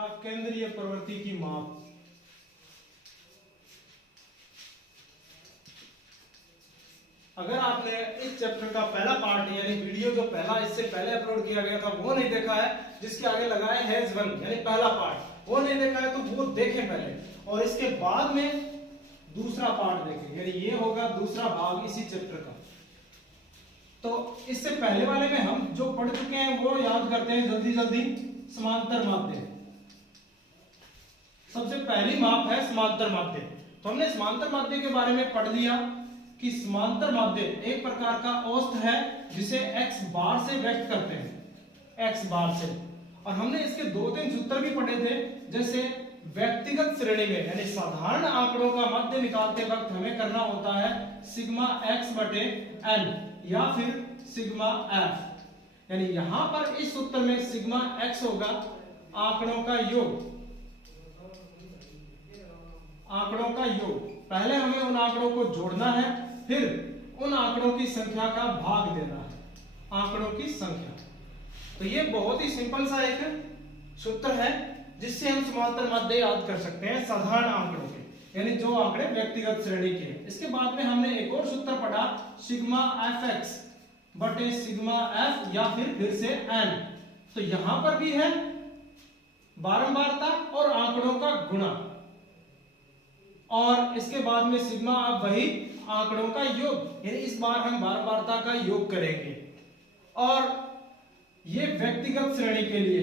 दूसरा केंद्रीय प्रवृत्ति की माप। अगर आपने इस चैप्टर का पहला पार्ट यानी वीडियो जो पहला इससे पहले अपलोड किया गया था वो नहीं देखा है, जिसके आगे लगा है हैज वन यानी पहला पार्ट, वो नहीं देखा है तो वो देखें पहले, और इसके बाद में दूसरा पार्ट देखें, यानी ये होगा दूसरा भाग इसी चैप्टर का। तो इससे पहले वाले में हम जो पढ़ चुके हैं वो याद करते हैं जल्दी जल्दी। समांतर माध्य, सबसे पहली माप है समांतर माध्य। तो हमने समांतर माध्य के बारे में पढ़ लिया कि समांतर माध्य एक प्रकार का औसत है जिसे x बार से व्यक्त करते हैं, x बार से। और हमने इसके दो तीन सूत्र भी पढ़े थे, जैसे व्यक्तिगत श्रेणी में यानी साधारण आंकड़ों का माध्य निकालते वक्त हमें करना होता है सिग्मा x बटे n या फिर सिग्मा f, यानी यहां पर इस सूत्र में सिग्मा x होगा आंकड़ों का योग, आंकड़ों का योग। पहले हमें उन आंकड़ों को जोड़ना है, फिर उन आंकड़ों की संख्या का भाग देना है, आंकड़ों की संख्या। तो ये बहुत ही सिंपल सा एक सूत्र है जिससे हम समांतर माध्य याद कर सकते हैं साधारण आंकड़ों के, यानी जो आंकड़े व्यक्तिगत श्रेणी के हैं। इसके बाद में हमने एक और सूत्र पढ़ा सिग्मा fx बटे सिग्मा f या फिर से n। तो यहां पर भी है बारंबारता और आंकड़ों का गुणा, और इसके बाद में सिग्मा अब वही आंकड़ों का योग, यानी इस बार हम बारंबारता का योग करेंगे, और ये व्यक्तिगत श्रेणी के लिए।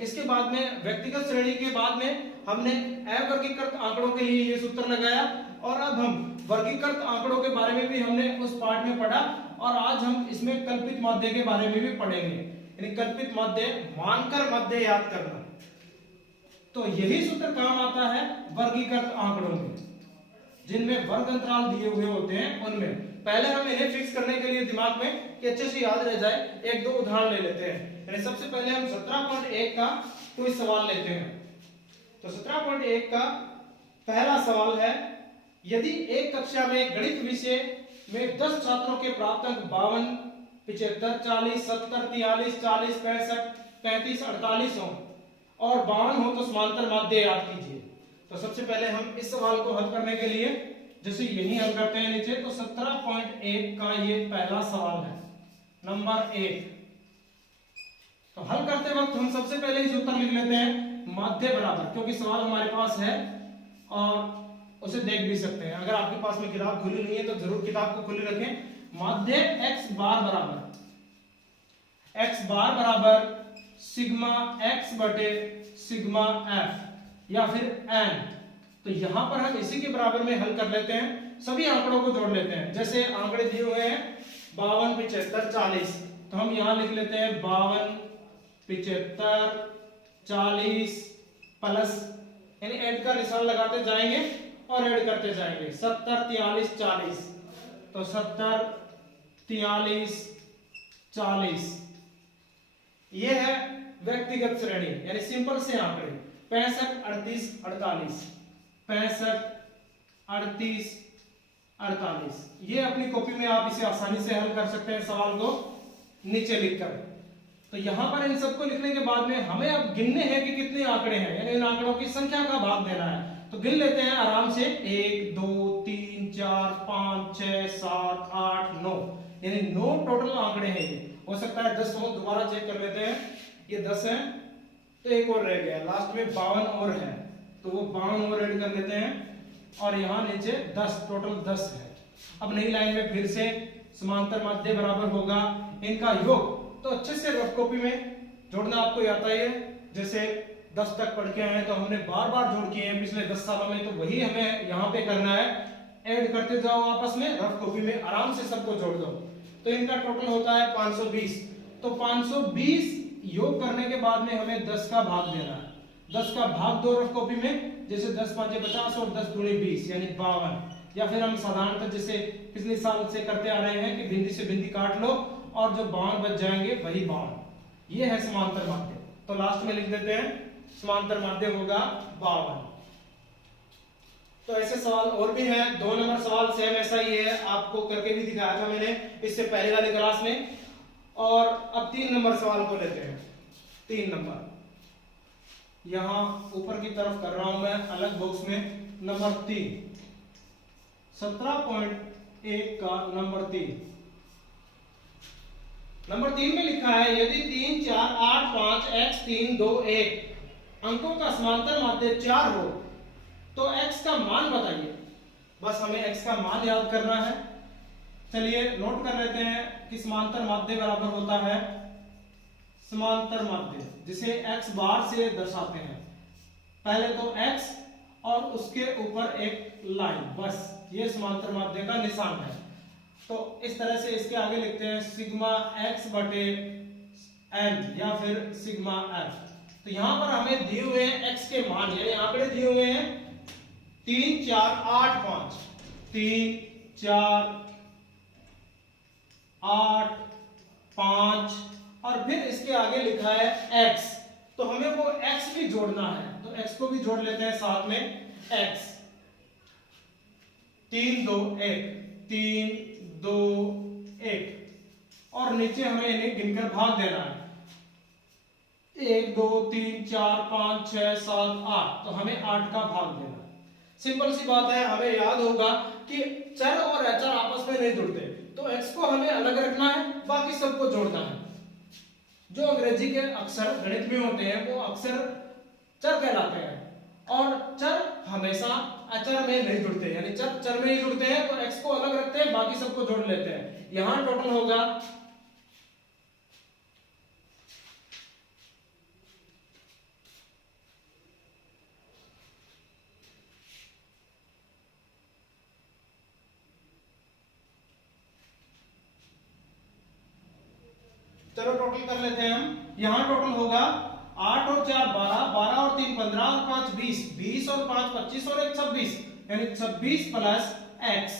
इसके बाद में व्यक्तिगत श्रेणी के बाद में हमने अवर्गीकृत आंकड़ों के लिए ये सूत्र लगाया, और अब हम वर्गीकृत आंकड़ों के बारे में भी हमने उस पार्ट में पढ़ा, और आज हम इसमें कल्पित माध्य के बारे में भी पढ़ेंगे, यानी कल्पित माध्य मानकर माध्य याद करना। तो यही सूत्र काम आता है वर्गीकृत आंकड़ों में, जिनमें वर्ग अंतराल दिए हुए होते हैं उनमें। पहले हम इन्हें फिक्स करने के लिए दिमाग में कि अच्छे से याद रह जाए, एक दो उदाहरण ले लेते हैं। यानी सबसे पहले हम 17.1 का कोई सवाल लेते हैं। तो 17.1 का पहला सवाल है, यदि एक कक्षा में गणित विषय में 10 छात्रों के प्राप्त अंक 52, 75, 40, 70, 43, 40, 65, 35, 48 हो और 52 हो तो समांतर माध्य याद कीजिए। तो सबसे पहले हम इस सवाल को हल करने के लिए जैसे यही हल करते हैं नीचे, तो 17.1 का ये पहला सवाल है नंबर 1। तो हल करते वक्त हम सबसे पहले ही सूत्र लिख लेते हैं माध्य बराबर, क्योंकि सवाल हमारे पास है और उसे देख भी सकते हैं। अगर आपके पास में किताब खुली नहीं है तो जरूर किताब को खुली रखें। माध्य x बार बराबर सिग्मा x बटे सिग्मा f या फिर n। तो यहां पर हम इसी के बराबर में हल कर लेते हैं, सभी आंकड़ों को जोड़ लेते हैं। जैसे आंकड़े दिए हुए हैं 52, 75, 40, तो हम यहां लिख लेते हैं 52, 75, 40 प्लस, यानी ऐड का निशान लगाते जाएंगे और ऐड करते जाएंगे। 70, 43, 40, तो 70, 43, 40। ये है व्यक्तिगत श्रेणी यानी सिंपल से आंकड़े। 65, 38, 48, 65, 38, 48। ये अपनी कॉपी में आप इसे आसानी से हल कर सकते हैं सवाल को नीचे लिखकर। तो यहां पर इन सबको लिखने के बाद में हमें अब गिनने हैं कि कितने आंकड़े हैं, यानी इन आंकड़ों की संख्या का भाग देना है। तो गिन लेते हैं आराम से, 1 2 3 4 5 6 7 8 9, यानी 9 टोटल आंकड़े हैं। ये हो सकता है 10 हो, दोबारा चेक कर लेते हैं। ये 10 है तो एक और रह गया, लास्ट में 52 और है तो वो 52 और ऐड कर लेते हैं, और यहाँ नीचे 10, टोटल 10 है। अब नई लाइन में फिर से समांतर माध्य बराबर होगा इनका योग। तो अच्छे से रफ कॉपी में जोड़ना आपको आता है, जैसे 10 तक पढ़ के आए तो हमने बार बार जोड़ किए हैं पिछले 10 सालों में, तो वही हमें यहाँ पे करना है। ऐड करते जाओ आपस में, रफ कॉपी में आराम से सबको जोड़ दो। तो इनका टोटल होता है 520। तो 520 योग करने के बाद में हमें 10 का भाग देना है। 10 का भाग दो रफ कॉपी में, जैसे 10 5 50 और 10 दूनी 20 यानी 52। या फिर हम साधारणतः जैसे पिछले साल से करते आ रहे हैं कि बिंदी से बिंदी काट लो और जो 52 बच जाएंगे वही 52। ये है समांतर माध्य। तो लास्ट में लिख देते हैं समांतर माध्य होगा 52। तो ऐसे सवाल और भी हैं। 2 नंबर सवाल सेम ऐसा ही है, आपको करके भी दिखाया था मैंने इससे पहले वाली क्लास में। और अब 3 नंबर सवाल को लेते हैं। 3 नंबर यहाँ ऊपर की तरफ कर रहा हूं मैं अलग बॉक्स में। नंबर 3 17.1 का नंबर 3 में लिखा है यदि 3 4 8 5 x 3 2 1 अंकों का समांतर माध्य 4 हो तो x का मान बताइए। बस हमें x का मान याद करना है। चलिए नोट कर लेते हैं कि समांतर माध्य बराबर होता है समांतर माध्य, जिसे x बार से दर्शाते हैं। पहले तो x और उसके ऊपर एक लाइन, बस ये समांतर माध्य का निशान है। तो इस तरह से इसके आगे लिखते हैं सिग्मा x बटे n या फिर सिग्मा f। तो यहां पर हमें दिए हुए हैं x के मान, यानी आंकड़े दिए हुए हैं 3 4 8 5, 3 4 8 5 और फिर इसके आगे लिखा है x। तो हमें वो x भी जोड़ना है, तो x को भी जोड़ लेते हैं साथ में। x 3 2 1 3 2 1 और नीचे हमें इन्हें गिनकर भाग देना है। 1 2 3 4 5 6 7 8, तो हमें 8 का भाग देना है। सिंपल सी बात है, हमें याद होगा कि चर और अचर आपस में नहीं जुड़ते, तो x को हमें अलग रखना है, बाकी सबको जोड़ना है। जो अंग्रेजी के अक्षर गणित में होते हैं वो अक्षर चर कहलाते हैं और चर हमेशा अचर में नहीं जुड़ते, यानी चर चर में ही जुड़ते हैं। तो x को अलग रखते हैं, बाकी सबको जोड़ लेते हैं। यहां टोटल होगा 8 और 4 12, 12 और 3 15 और 5 20, 20 और 5 25 और 1 26, यानी 26 प्लस x।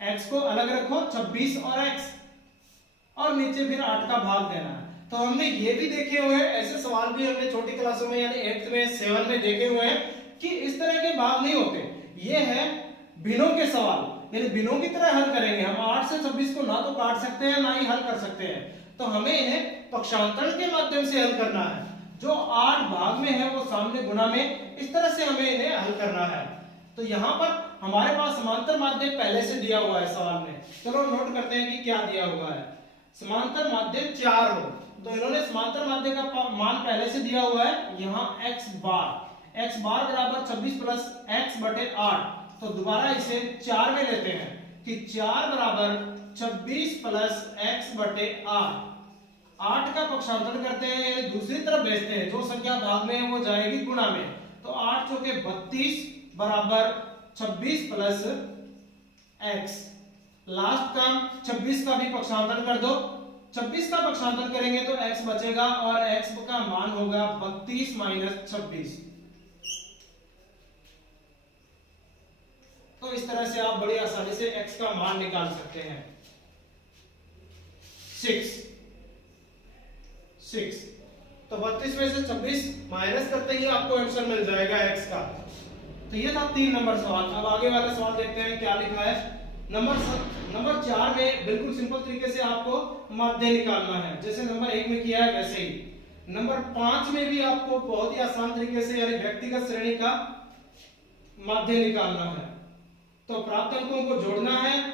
x को अलग रखो 26 और x और नीचे फिर 8 का भाग देना है। तो हमने ये भी देखे हुए हैं, ऐसे सवाल भी हमने छोटी क्लासों में यानी 8th में 7 में देखे हुए हैं कि इस तरह के भाग नहीं होते। ये है भिन्नों के सवाल, यानी भिन्नों की तरह हल करेंगे हम। 8 से 26 को ना तो काट सकते हैं ना ही हल कर सकते हैं, तो हमें इन्हें पक्षांतरण के माध्यम से हल करना है। जो 8 भाग में है वो सामने गुणा में, इस तरह से हमें इन्हें हल करना है। तो यहाँ पर हमारे पास समांतर माध्य पहले से दिया हुआ है सवाल में। चलो नोट करते हैं कि क्या दिया हुआ है। समांतर माध्य 4 हो, तो इन्होंने समांतर माध्य का मान पहले से दिया हुआ है। यहाँ x बार बराबर 26 प्लस x बटे 8। तो दोबारा इसे 4 में लेते हैं कि 4 बराबर 26 प्लस x बटे 8। 8 का पक्षांतरण करते हैं यानी दूसरी तरफ भेजते हैं, जो संख्या भाग में है वो जाएगी गुणा में। तो 8 चौके 32 बराबर 26 प्लस x। लास्ट का 26 का भी पक्षांतरण कर दो। 26 का पक्षांतरण करेंगे तो x बचेगा और x का मान होगा 32 माइनस 26। तो इस तरह से आप बड़ी आसानी से x का मान निकाल सकते हैं। 6 तो 32 में से 26 माइनस करते ही आपको आंसर मिल जाएगा x का। तो ये था 3 नंबर सवाल। अब आगे वाला सवाल देखते हैं क्या लिखा है। नंबर 4 में बिल्कुल सिंपल तरीके से आपको माध्य निकालना है, जैसे नंबर 1 में किया है वैसे ही। नंबर 5 में भी आपको बहुत ही आसान तरीके से यानी व्यक्तिगत श्रेणी का माध्य निकालना है। तो प्राप्त अंकों को जोड़ना है,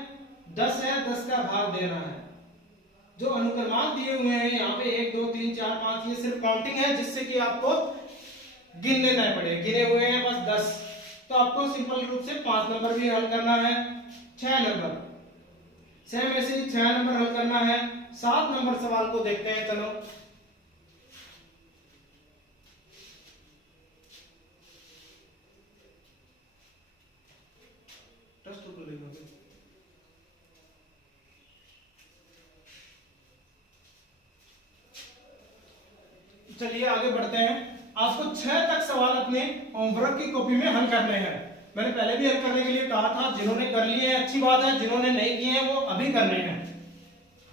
10 है 10 का भाग देना है। जो अनुक्रमांक दिए हुए हैं यहाँ पे 1 2 3 4 5, ये सिर्फ काउंटिंग है जिससे कि आपको गिनने नहीं पड़े। गिने हुए हैं बस 10। तो आपको सिंपल रूप से 5 नंबर भी हल करना है, 6 नंबर 6 में से 6 नंबर हल करना है। 7 नंबर सवाल को देखते हैं। चलो चलिए आगे बढ़ते हैं। आपको 6 तक सवाल अपने होमवर्क की कॉपी में हल करने हैं। मैंने पहले भी हल करने के लिए कहा था, जिन्होंने कर लिए हैं अच्छी बात है, जिन्होंने नहीं किए हैं वो अभी करने हैं।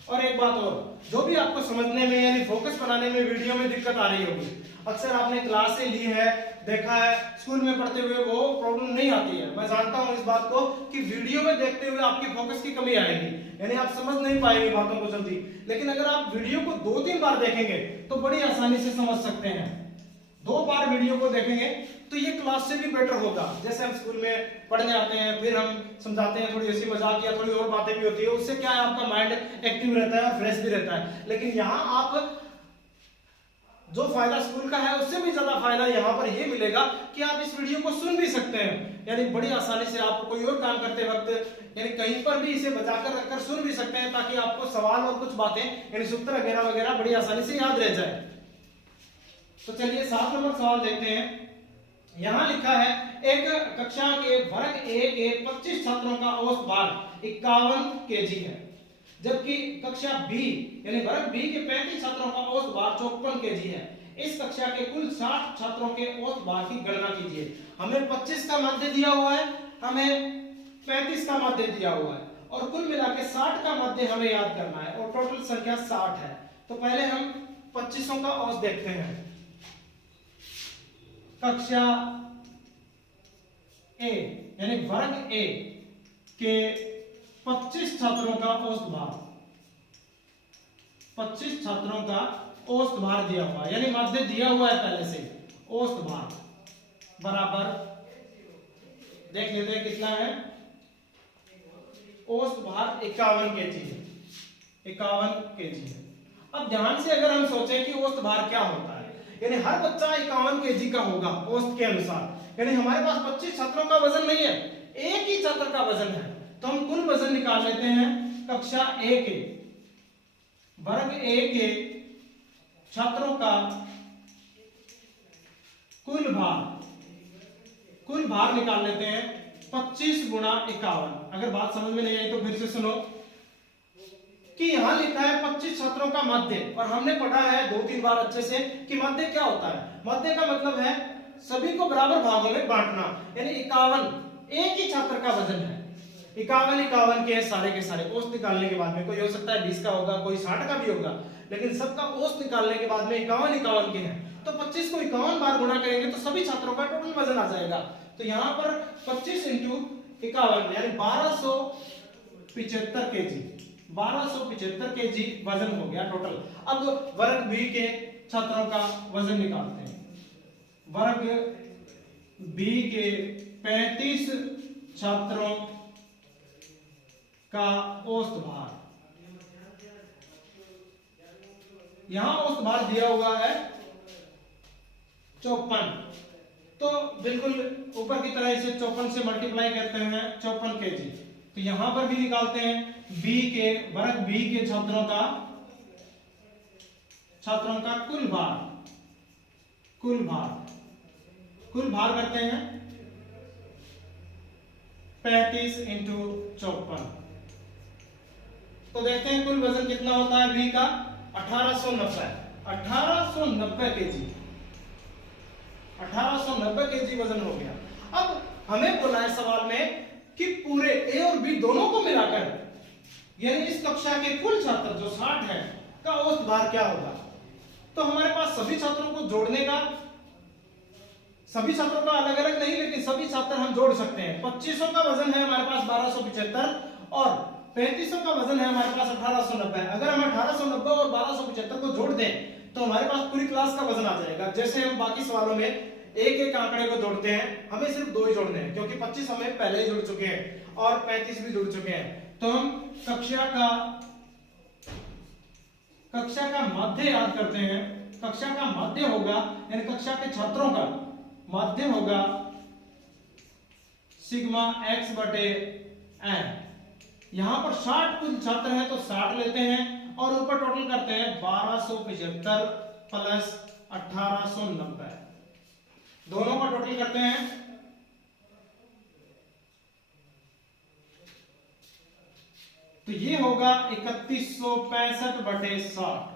और एक बात और, जो भी आपको समझने में यानी फोकस बनाने में वीडियो में दिक्कत आ रही होगी, अक्सर आपने क्लास से ली है, देखा है, स्कूल में पढ़ते हुए वो प्रॉब्लम नहीं आती है। मैं जानता हूं इस बात को कि वीडियो में देखते हुए आपकी फोकस की कमी आएगी, यानी आप समझ नहीं पाएंगे बातों को जल्दी। लेकिन अगर आप वीडियो को 2-3 बार देखेंगे तो बड़ी आसानी से समझ सकते हैं। 2 बार वीडियो को देखेंगे तो ये क्लास से भी बेटर होगा। जैसे हम स्कूल में पढ़ने आते हैं, फिर हम समझाते हैं, थोड़ी ऐसी मजाक या थोड़ी और बातें भी होती है, उससे क्या है आपका माइंड एक्टिव रहता है और फ्रेश भी रहता है। लेकिन यहाँ आप जो फायदा स्कूल का है उससे भी ज्यादा फायदा यहाँ पर ये मिलेगा कि आप इस वीडियो को सुन भी सकते हैं, यानी बड़ी आसानी से आप कोई और काम करते वक्त यानी कहीं पर भी इसे बचाकर रखकर सुन भी सकते हैं, ताकि आपको सवाल और कुछ बातें यानी सूत्र वगैरह वगैरह बड़ी आसानी से याद रह जाए। तो चलिए 7 नंबर सवाल देखते हैं। यहां लिखा है एक कक्षा के वर्ग ए के 25 छात्रों का औसत भार 51 केजी है, जबकि कक्षा बी यानी वर्ग बी के 35 छात्रों का औसत भार 54 केजी है। इस कक्षा के कुल 60 छात्रों के औसत भार की गणना कीजिए। हमें 25 का माध्य दिया हुआ है, हमें 35 का माध्य दिया हुआ है और कुल मिला के 60 का माध्य हमें याद करना है और टोटल संख्या 60 है। तो पहले हम 25 का औसत देखते हैं। कक्षा ए यानी वर्ग ए के 25 छात्रों का औसत भार, 25 छात्रों का औसत भार दिया हुआ है, यानी माध्य दिया हुआ है पहले से। औसत भार बराबर देख लेते हैं कितना है। औसत भार 51 केजी है, 51 केजी है। अब ध्यान से अगर हम सोचें कि औसत भार क्या होता है, यानी हर बच्चा 51 केजी का होगा औसत के अनुसार, यानी हमारे पास 25 छात्रों का वजन नहीं है, एक ही छात्र का वजन है। तो हम कुल वजन निकाल लेते हैं। कक्षा ए के वर्ग ए के छात्रों का कुल भार निकाल लेते हैं 25 गुणा 51। अगर बात समझ में नहीं आई तो फिर से सुनो कि यहां लिखा है 25 छात्रों का माध्य, और हमने पढ़ा है 2-3 बार अच्छे से कि माध्य क्या होता है। माध्य का मतलब है सभी को बराबर भागों में बांटना, यानी 51 एक ही छात्र का वजन है। 51 के सारे के सारे औसत निकालने के बाद में कोई हो सकता है 20 का होगा, कोई 60 का भी होगा, लेकिन सबका औसत निकालने के बाद में 51 के हैं। तो 25 को 51 बार गुणा करेंगे तो सभी छात्रों का टोटल वजन आ जाएगा। तो यहाँ पर 25 इंटू 51 यानी 1275 केजी, 1275 केजी वजन हो गया टोटल। अब वर्ग बी के छात्रों का वजन निकालते हैं। वर्ग बी के 35 छात्रों का औसत भार, यहां औसत भार दिया हुआ है 54, तो बिल्कुल ऊपर की तरह इसे 54 से मल्टीप्लाई करते हैं 54 केजी। तो यहां पर भी निकालते हैं बी के वर्ग बी के छात्रों का कुल भार करते हैं 35 इंटू 54। तो देखते हैं कुल वजन कितना होता है बी का 1890 केजी, 1890 केजी वजन हो गया। अब हमें बोला है सवाल में कि पूरे ए और बी दोनों को मिलाकर यानी इस कक्षा के कुल छात्र जो 60 है का औसत भार क्या होगा। तो हमारे पास सभी छात्रों को जोड़ने का, सभी छात्रों का अलग अलग नहीं लेकिन सभी छात्र हम जोड़ सकते हैं। 2500 का वजन है हमारे पास 1275 और 3500 का वजन है हमारे पास 1890। अगर हम 1890 और 1275 को जोड़ दें तो हमारे पास पूरी क्लास का वजन आ जाएगा। जैसे हम बाकी सवालों में एक एक आंकड़े को जोड़ते हैं, हमें सिर्फ 2 ही जोड़ने हैं क्योंकि 25 हमें पहले ही जुड़ चुके हैं और 35 भी जुड़ चुके हैं। तो हम कक्षा का माध्य याद करते हैं। कक्षा का माध्य होगा यानी कक्षा के छात्रों का माध्य होगा सिग्मा x बटे n। यहां पर 60 कुल छात्र हैं तो 60 लेते हैं और ऊपर टोटल करते हैं 1275 प्लस 1890, दोनों का टोटल करते हैं। तो ये होगा 3165 बटे 60।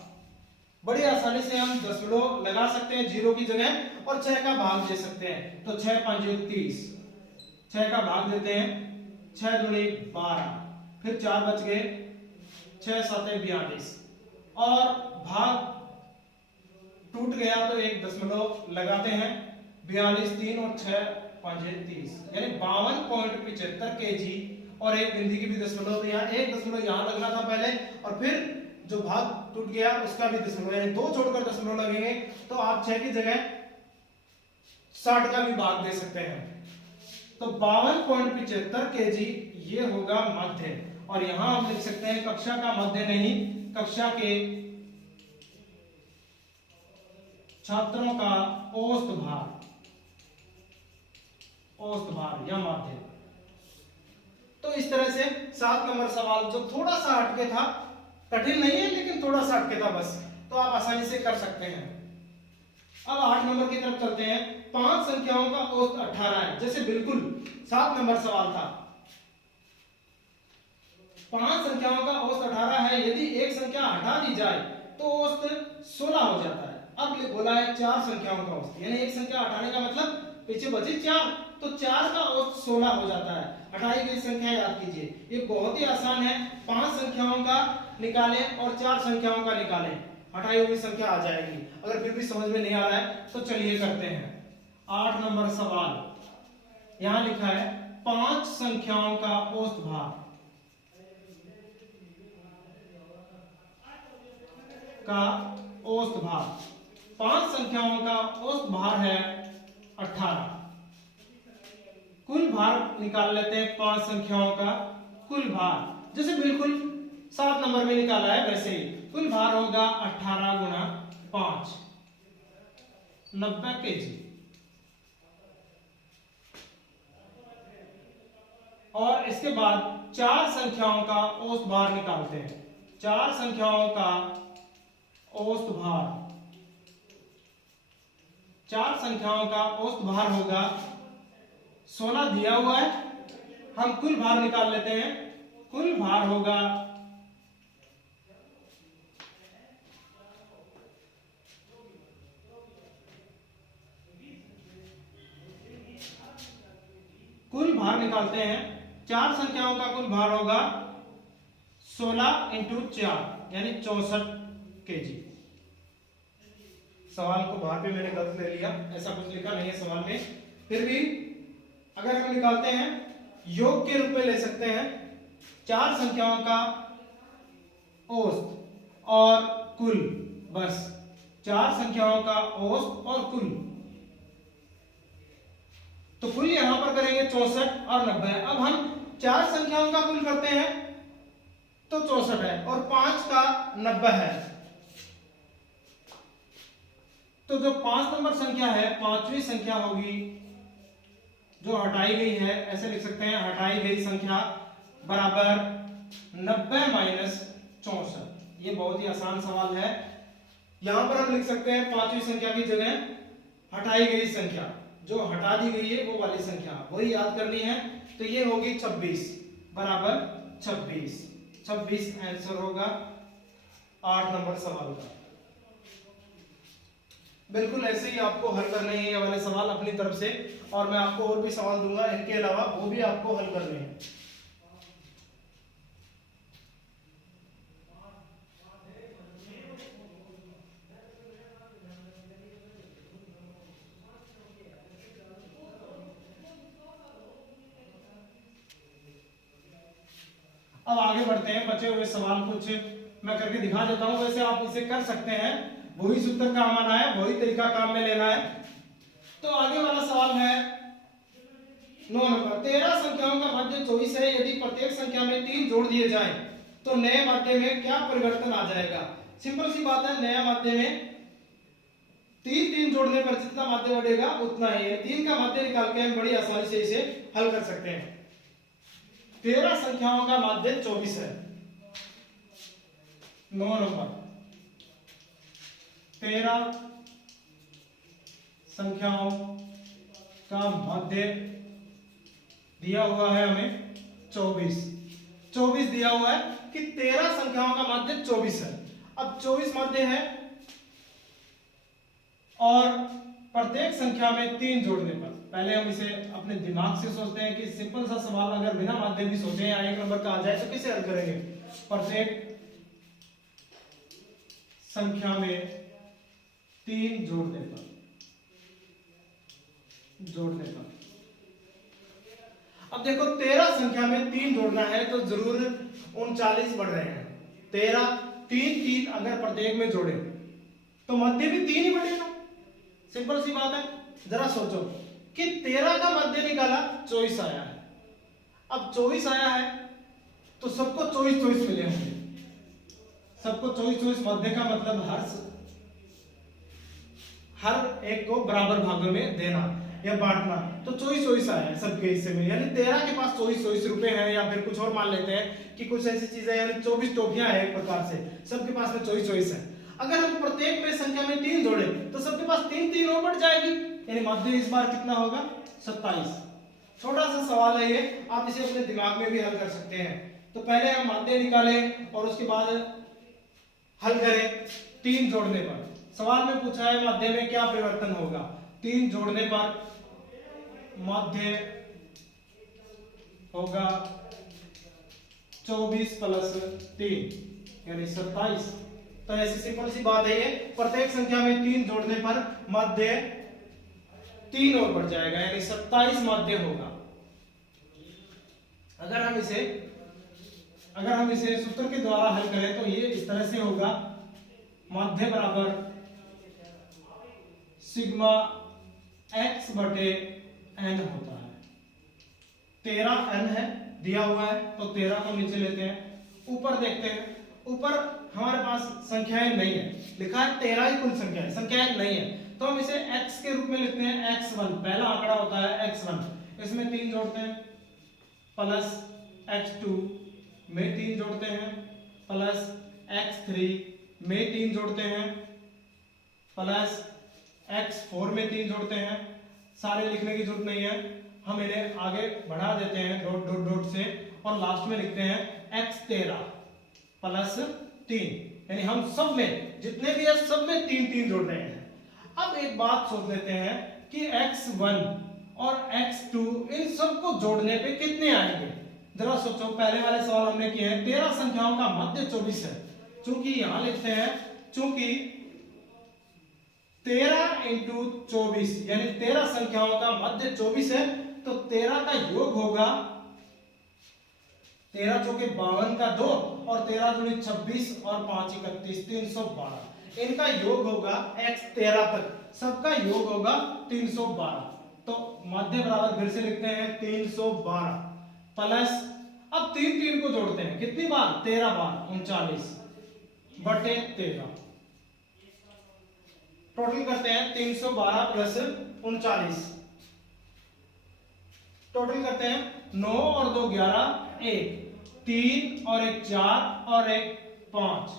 बड़ी आसानी से हम दशमलव लगा सकते हैं जीरो की जगह और 6 का भाग दे सकते हैं। तो 6 5 30, 6 का भाग देते हैं, 6 दूनी 12, फिर 4 बच गए, 6 7 42 और भाग टूट गया तो एक दशमलव लगाते हैं, 42 3 और 6 5 30 यानी 52.75 केजी और एक बिंदी की भी दशमलव, यहाँ एक दशमलव यहाँ लगना था पहले और फिर जो भाग टूट गया उसका भी दशमलव, यानी 2 छोड़कर दशमलव लगेंगे। तो आप 6 की जगह 60 का भी भाग दे सकते हैं। तो 52.75 kg ये होगा मध्य, और यहां हम लिख सकते हैं कक्षा का मध्य नहीं, कक्षा के छात्रों का औसत भार, औसत भार या माध्य। तो इस तरह से 7 नंबर सवाल जो थोड़ा सा हटके था, कठिन नहीं है लेकिन थोड़ा सा हटके था बस, तो आप आसानी से कर सकते हैं। अब 8 नंबर की तरफ चलते हैं। 5 संख्याओं का औसत 18 है, जैसे बिल्कुल 7 नंबर सवाल था। 5 संख्याओं का औसत 18 है, यदि एक संख्या हटा दी जाए तो औसत 16 हो जाता है। अब बोला है 4 संख्याओं का औसत, यानी एक संख्या हटाने का मतलब पीछे बचे 4, तो 4 का औसत 16 हो जाता है। हटाई गई संख्या याद कीजिए, ये बहुत ही आसान है। 5 संख्याओं का निकालें और 4 संख्याओं का निकालें, हटाई हुई संख्या आ जाएगी। अगर फिर भी समझ में नहीं आ रहा है तो चलिए करते हैं। 8 नंबर सवाल यहां लिखा है 5 संख्याओं का औसत भार का औसत भार। 5 संख्याओं का औसत भार है 18। कुल भार निकाल लेते हैं 5 संख्याओं का कुल भार, जैसे बिल्कुल 7 नंबर में निकाला है वैसे ही। कुल भार होगा 18 गुना 5, 90 kg। और इसके बाद 4 संख्याओं का औसत भार निकालते हैं। 4 संख्याओं का औसत भार, 4 संख्याओं का औसत भार होगा 16 दिया हुआ है। हम कुल भार निकाल लेते हैं। कुल भार होगा 4 संख्याओं का कुल भार होगा 16 इंटू 4 यानी 64 kg। सवाल को भार पे मैंने गलत ले लिया, ऐसा कुछ लिखा नहीं है सवाल में, फिर भी अगर हम निकालते हैं योग के रूप में ले सकते हैं। 4 संख्याओं का औसत और कुल, बस 4 संख्याओं का औसत और कुल, तो कुल यहां पर करेंगे 64 और 90। अब हम 4 संख्याओं का कुल करते हैं तो 64 है और 5 का 90 है। तो जो 5 नंबर संख्या है, 5वीं संख्या होगी जो हटाई गई है, ऐसे लिख सकते हैं हटाई गई संख्या बराबर 90 माइनस 64। ये बहुत ही आसान सवाल है। यहां पर हम लिख सकते हैं 5वीं संख्या की जगह हटाई गई संख्या, जो हटा दी गई है वो वाली संख्या वही याद करनी है। तो ये होगी 26 बराबर 26। 26 आंसर होगा 8 नंबर सवाल का। बिल्कुल ऐसे ही आपको हल करने हैं ये वाले सवाल अपनी तरफ से, और मैं आपको और भी सवाल दूंगा इनके अलावा, वो भी आपको हल करने हैं। अब आगे बढ़ते हैं। बचे हुए सवाल कुछ मैं करके दिखा देता हूं, वैसे आप इसे कर सकते हैं, वही सूत्र काम आना है, वही तरीका काम में लेना है। तो आगे वाला सवाल है 9 नंबर। 13 संख्याओं का मध्य 24 है, यदि प्रत्येक संख्या में 3 जोड़ दिए जाएं तो नए मध्य में क्या परिवर्तन आ जाएगा। सिंपल सी बात है, नया मध्य में 3 जोड़ने पर जितना मध्य बढ़ेगा उतना ही, 3 का मध्य निकाल के हम बड़ी आसानी से इसे हल कर सकते हैं। 13 संख्याओं का मध्य 24 है। 9 नंबर 13 संख्याओं का मध्य दिया हुआ है हमें 24 दिया हुआ है कि 13 संख्याओं का मध्य 24 है। अब 24 मध्य है और प्रत्येक संख्या में 3 जोड़ने पर, पहले हम इसे अपने दिमाग से सोचते हैं कि सिंपल सा सवाल अगर बिना मध्य भी सोचे या 1 नंबर का आ जाए तो कैसे हल करेंगे। प्रत्येक संख्या में 3 जोड़ने पर अब देखो 13 संख्या में 3 जोड़ना है तो जरूर 39 बढ़ रहे हैं। 13 3 अगर प्रत्येक में जोड़े तो मध्य भी 3 ही बढ़ेगा, सिंपल सी बात है। जरा सोचो कि 13 का मध्य निकाला 24 आया है। अब 24 आया है तो सबको 24 मिले होंगे, सबको 24 मध्य का मतलब हर एक को बराबर भागों में देना या बांटना। तो 24 आया है सबके हिस्से में, यानी 13 के पास 24 रुपए हैं, या फिर कुछ और मान लेते हैं कि कुछ ऐसी चीजें, यानी 24 टोपियां है एक प्रकार से, सबके पास में 24 है। अगर हम प्रत्येक में संख्या में 3 जोड़े तो सबके पास 3 और बढ़ जाएगी, यानी मध्य इस बार कितना होगा 27। छोटा सा सवाल है ये, आप इसे अपने दिमाग में भी हल कर सकते हैं। तो पहले हम मध्य निकालें और उसके बाद हल करें 3 जोड़ने पर। सवाल में पूछा है मध्य में क्या परिवर्तन होगा, 3 जोड़ने पर मध्य होगा 24 प्लस 3 यानी 27। तो ऐसी सिंपल सी बात है ये, प्रत्येक संख्या में 3 जोड़ने पर मध्य 3 और बढ़ जाएगा, यानी 27 मध्य होगा। अगर हम इसे सूत्र के द्वारा हल करें तो ये इस तरह से होगा, मध्य बराबर सिग्मा x बटे n होता है। 13 n है दिया हुआ है, तो 13 को नीचे लेते हैं। ऊपर देखते हैं, ऊपर हमारे पास संख्याएं नहीं है, लिखा है 13 ही कुल संख्या है, संख्याएं नहीं है, तो हम इसे x के रूप में लिखते हैं। x1 पहला आंकड़ा होता है x1, इसमें 3 जोड़ते हैं, प्लस x2 में 3 जोड़ते हैं, प्लस x3 में 3 जोड़ते हैं, प्लस x4 में 3 जोड़ते हैं। सारे लिखने की जरूरत नहीं है, हम इन्हें आगे बढ़ा देते हैं डॉट डॉट डॉट से, और लास्ट में लिखते हैं x13 प्लस 3, यानी हम सब में जितने भी है सब में 3 जोड़ रहे हैं। अब एक बात सोच लेते हैं कि x1 और x2 इन सबको जोड़ने पे कितने आएंगे, जरा सोचो। पहले वाले सवाल हमने किए हैं, 13 संख्याओं का मध्य 24 है, चूंकि यहां लिखते हैं चूंकि 13 इंटू 24 यानी 13 संख्याओं का मध्य 24 है, तो 13 का योग होगा 13 चौके 52 का 2 और 13 दूनी 26 और 5 31 312, इनका योग होगा x13 तक, सबका योग होगा 312। तो मध्य बराबर फिर से लिखते हैं 312 प्लस, अब 3 को जोड़ते हैं कितनी बार, 13 बार, 39 बटे 13, टोटल करते हैं 312 प्लस 39, टोटल करते हैं 9 और 2 11, 1 3 और 1 4 और 1 5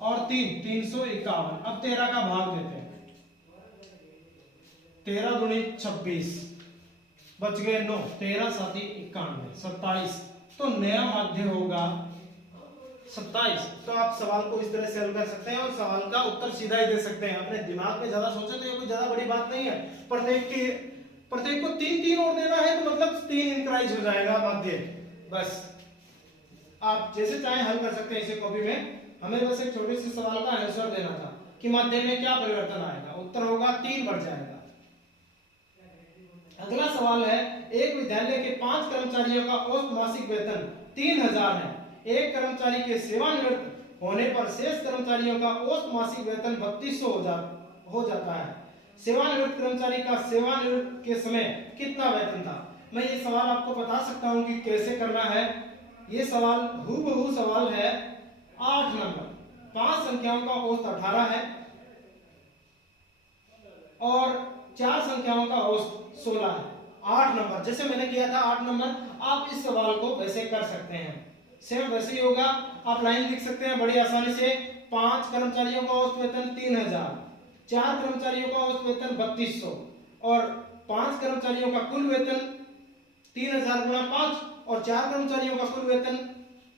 और 3 351। अब 13 का भाग देते हैं, 13 दूनी 26, बच गए 9, 13 7 91 27, तो नया मध्य होगा 27। तो आप सवाल को इस तरह से हल कर सकते हैं और सवाल का उत्तर सीधा ही दे सकते हैं। अपने दिमाग में ज्यादा सोचे तो ये कोई ज्यादा बड़ी बात नहीं है। प्रत्येक को 3 और देना है, तो मतलब 3 इंक्राइज हो जाएगा मध्य। बस आप जैसे चाहे हल कर सकते हैं इसे कॉपी में। हमें बस एक छोटे से सवाल का आंसर देना था कि मध्य में क्या परिवर्तन आएगा, उत्तर होगा 3 बढ़ जाएगा। अगला सवाल है, एक विद्यालय के 5 कर्मचारियों का औसत मासिक वेतन 3000 है। एक कर्मचारी के सेवानिवृत्त होने पर शेष कर्मचारियों का औसत मासिक वेतन 3200 हो जाता है। सेवानिवृत्त कर्मचारी का सेवानिवृत्त के समय कितना वेतन था। मैं ये सवाल आपको बता सकता हूं कि कैसे करना है। ये सवाल हूबहू सवाल है 8 नंबर, 5 संख्याओं का औसत 18 है और 4 संख्याओं का औसत 16 है। 8 नंबर जैसे मैंने किया था 8 नंबर, आप इस सवाल को वैसे कर सकते हैं, सेम वैसे ही होगा। आप लाइन लिख सकते हैं बड़ी आसानी से। 5 कर्मचारियों का औसत वेतन 3000, 4 कर्मचारियों का औसत वेतन 3200 और 5 कर्मचारियों का कुल वेतन 3000 गुणा 5 और 4 कर्मचारियों का कुल वेतन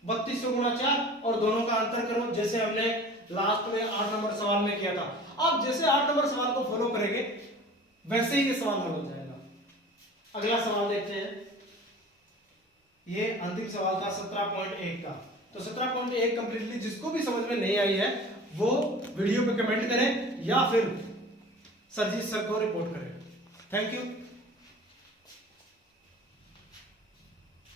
3200 गुणा 4 और दोनों का अंतर करो, जैसे हमने लास्ट में 8 नंबर सवाल में किया था। आप जैसे 8 नंबर सवाल को फॉलो करेंगे वैसे ही ये सवाल हल हो जाएगा। अगला सवाल देखते हैं। ये अंतिम सवाल था 17.1 का। तो 17.1 कंप्लीटली जिसको भी समझ में नहीं आई है वो वीडियो पे कमेंट करें या फिर सरजीत सर को रिपोर्ट करें। Thank you.